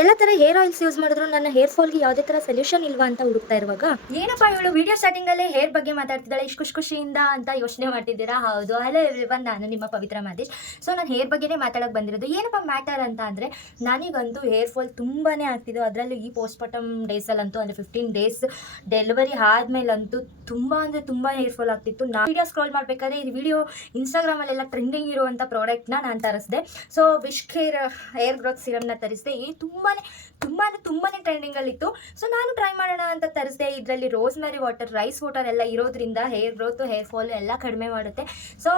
ಎಲ್ಲ ಥರ hair oils use ಮಾಡಿದ್ರು ನನ್ನ ಹೇರ್ ಫಾಲ್ಗೆ ಯಾವುದೇ ಥರ ಸೊಲ್ಯೂಷನ್ ಇಲ್ವಾ ಅಂತ ಹುಡುಕ್ತಾ ಇರುವಾಗ ಏನಪ್ಪ ಇವಳು ವಿಡಿಯೋ ಸ್ಟಾರ್ಟಿಂಗಲ್ಲೇ ಹೇರ್ ಬಗ್ಗೆ ಮಾತಾಡ್ತಿದ್ದಾಳೆ ಇಷ್ಟು ಖುಷಿಯಿಂದ ಅಂತ ಯೋಚನೆ ಮಾಡ್ತಿದ್ದೀರಾ. ಹೌದು, ಹಲೋ ಎವ್ರಿವನ್, ನಾನು ನಿಮ್ಮ ಪವಿತ್ರ ಮಾದೇಶ್. ಸೊ ನಾನು ಹೇರ್ ಬಗ್ಗೆನೇ ಮಾತಾಡೋಕೆ ಬಂದಿರೋದು. ಏನಪ್ಪ ಮ್ಯಾಟರ್ ಅಂತ ಅಂದರೆ, ನನಗಂತೂ ಹೇರ್ ಫಾಲ್ ತುಂಬಾ ಆಗ್ತಿದ್ದು. ಅದರಲ್ಲೂ ಈ ಪೋಸ್ಟ್ಮಾರ್ಟಮ್ ಡೇಸಲ್ಲಂತೂ, ಅಂದರೆ 15 ಡೇಸ್ ಡೆಲಿವರಿ ಆದಮೇಲಂತೂ ತುಂಬ ಅಂದರೆ ತುಂಬ ಹೇರ್ ಫಾಲ್ ಆಗ್ತಿತ್ತು. ನಾನು ವಿಡಿಯೋ ಸ್ಕ್ರೋಲ್ ಮಾಡಬೇಕಾದ್ರೆ ಈ ವಿಡಿಯೋ ಇನ್ಸ್ಟಾಗ್ರಾಮಲ್ಲೆಲ್ಲ ಟ್ರೆಂಡಿಂಗ್ ಇರುವಂಥ ಪ್ರಾಡಕ್ಟ್ನ ನಾನು ತರಿಸಿದೆ. ಸೊ ವಿಶ್ ಹೇರ್ ಗ್ರೋತ್ ಸಿರಮ್ನ ತರಿಸಿದೆ. ತುಂಬಾ ಟ್ರೆಂಡಿಂಗಲ್ಲಿತ್ತು. ಸೊ ನಾನು ಟ್ರೈ ಮಾಡೋಣ ಅಂತ ತರಿಸಿದೆ. ಇದರಲ್ಲಿ ರೋಸ್ಮೆರಿ ವಾಟರ್, ರೈಸ್ ವಾಟರ್ ಎಲ್ಲ ಇರೋದ್ರಿಂದ ಹೇರ್ ಗ್ರೋತು, ಹೇರ್ ಫಾಲು ಎಲ್ಲ ಕಡಿಮೆ ಮಾಡುತ್ತೆ. ಸೊ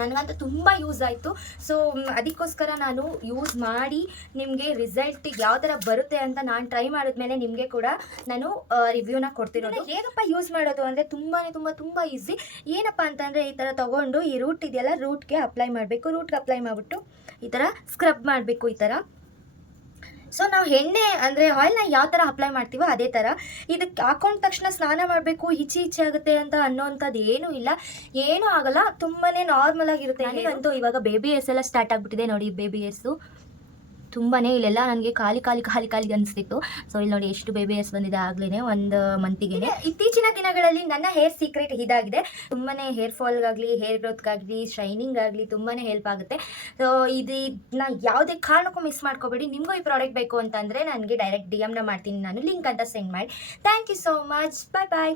ನನಗಂತೂ ತುಂಬ ಯೂಸ್ ಆಯಿತು. ಸೊ ಅದಕ್ಕೋಸ್ಕರ ನಾನು ಯೂಸ್ ಮಾಡಿ ನಿಮಗೆ ರಿಸಲ್ಟ್ ಯಾವ ಥರ ಬರುತ್ತೆ ಅಂತ ನಾನು ಟ್ರೈ ಮಾಡಿದ್ಮೇಲೆ ನಿಮಗೆ ಕೂಡ ನಾನು ರಿವ್ಯೂನ ಕೊಡ್ತಿರೋದು. ಹೇಗಪ್ಪ ಯೂಸ್ ಮಾಡೋದು ಅಂದರೆ ತುಂಬ ಈಸಿ. ಏನಪ್ಪ ಅಂತಂದರೆ, ಈ ಥರ ತೊಗೊಂಡು ಈ ರೂಟ್ ಇದೆಯಲ್ಲ, ರೂಟ್ಗೆ ಅಪ್ಲೈ ಮಾಡಬೇಕು. ರೂಟ್ಗೆ ಅಪ್ಲೈ ಮಾಡಿಬಿಟ್ಟು ಈ ಥರ ಸ್ಕ್ರಬ್ ಮಾಡಬೇಕು. ಈ ಥರ ಸೊ ನಾವು ಎಣ್ಣೆ ಅಂದರೆ ಆಯಿಲ್ನ ಯಾವ ಥರ ಅಪ್ಲೈ ಮಾಡ್ತೀವೋ ಅದೇ ಥರ. ಇದಕ್ಕೆ ಹಾಕೊಂಡ ತಕ್ಷಣ ಸ್ನಾನ ಮಾಡಬೇಕು, ಹಿಚಿ ಆಗುತ್ತೆ ಅಂತ ಅನ್ನೋವಂಥದ್ದು ಏನೂ ಇಲ್ಲ, ಏನೂ ಆಗಲ್ಲ. ತುಂಬಾ ನಾರ್ಮಲ್ ಆಗಿರುತ್ತೆ. ನನಗಂತೂ ಇವಾಗ ಬೇಬಿ ಹೇರ್ಸ್ ಎಲ್ಲ ಸ್ಟಾರ್ಟ್ ಆಗಿಬಿಟ್ಟಿದೆ ನೋಡಿ. ಬೇಬಿ ಹೇರ್ಸು ತುಂಬಾ ಇಲ್ಲೆಲ್ಲ ನನಗೆ ಖಾಲಿ ಅನಿಸ್ತಿತ್ತು. ಸೊ ಇಲ್ಲಿ ನೋಡಿ ಎಷ್ಟು ಬೇಬಿ ಹೇರ್ಸ್ ಬಂದಿದೆ ಆಗಲೇ ಒಂದು ಮಂತಿಗೆ. ಇತ್ತೀಚಿನ ದಿನಗಳಲ್ಲಿ ನನ್ನ ಹೇರ್ ಸೀಕ್ರೆಟ್ ಇದಾಗಿದೆ. ತುಂಬಾ ಹೇರ್ ಫಾಲ್ಗಾಗಲಿ, ಹೇರ್ ಗ್ರೋತ್ಗಾಗಲಿ, ಶೈನಿಂಗ್ ಆಗಲಿ ತುಂಬಾ ಹೆಲ್ಪ್ ಆಗುತ್ತೆ. ಸೊ ಇದನ್ನ ಯಾವುದೇ ಕಾರಣಕ್ಕೂ ಮಿಸ್ ಮಾಡ್ಕೋಬೇಡಿ. ನಿಮಗೂ ಈ ಪ್ರಾಡಕ್ಟ್ ಬೇಕು ಅಂತಂದರೆ ನನಗೆ ಡೈರೆಕ್ಟ್ DM ಮಾಡ್ತೀನಿ ನಾನು, ಲಿಂಕ್ ಅಂತ ಸೆಂಡ್ ಮಾಡಿ. Thank you so much. Bye.